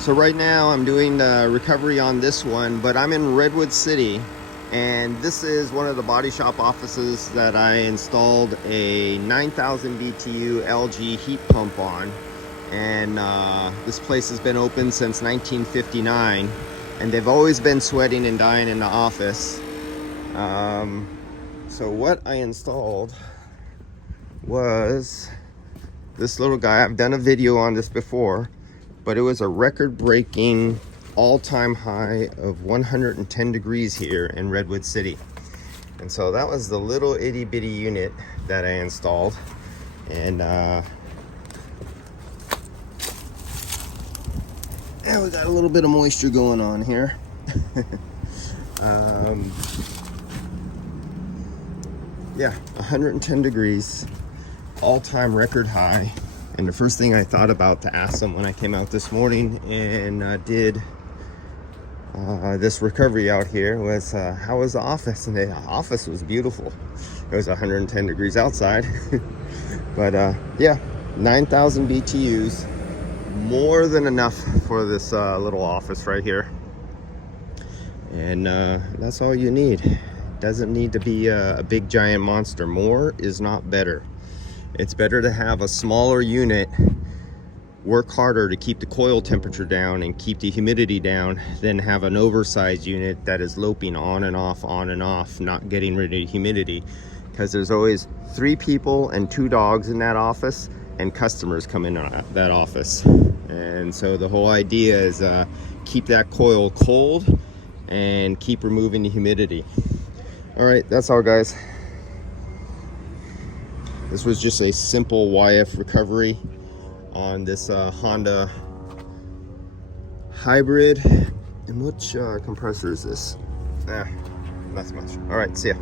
So right now I'm doing the recovery on this one, but I'm in Redwood City, and this is one of the body shop offices that I installed a 9,000 BTU LG heat pump on. And this place has been open since 1959, and they've always been sweating and dying in the office. So what I installed was this little guy. I've done a video on this before, but it was a record-breaking all-time high of 110 degrees here in Redwood City. And so that was the little itty-bitty unit that I installed. And yeah, we got a little bit of moisture going on here. Yeah, 110 degrees, all-time record high. And the first thing I thought about to ask them when I came out this morning and did this recovery out here was, how was the office? And the office was beautiful. It was 110 degrees outside. But yeah, 9,000 BTUs, more than enough for this little office right here. And that's all you need. Doesn't need to be a big giant monster. More is not better. It's better to have a smaller unit, work harder to keep the coil temperature down and keep the humidity down, than have an oversized unit that is loping on and off, not getting rid of humidity. Because there's always 3 people and 2 dogs in that office, and customers come in that office. And so the whole idea is keep that coil cold and keep removing the humidity. All right, that's all, guys. This was just a simple YF recovery on this Honda hybrid. And which compressor is this? Not so much. All right, see ya.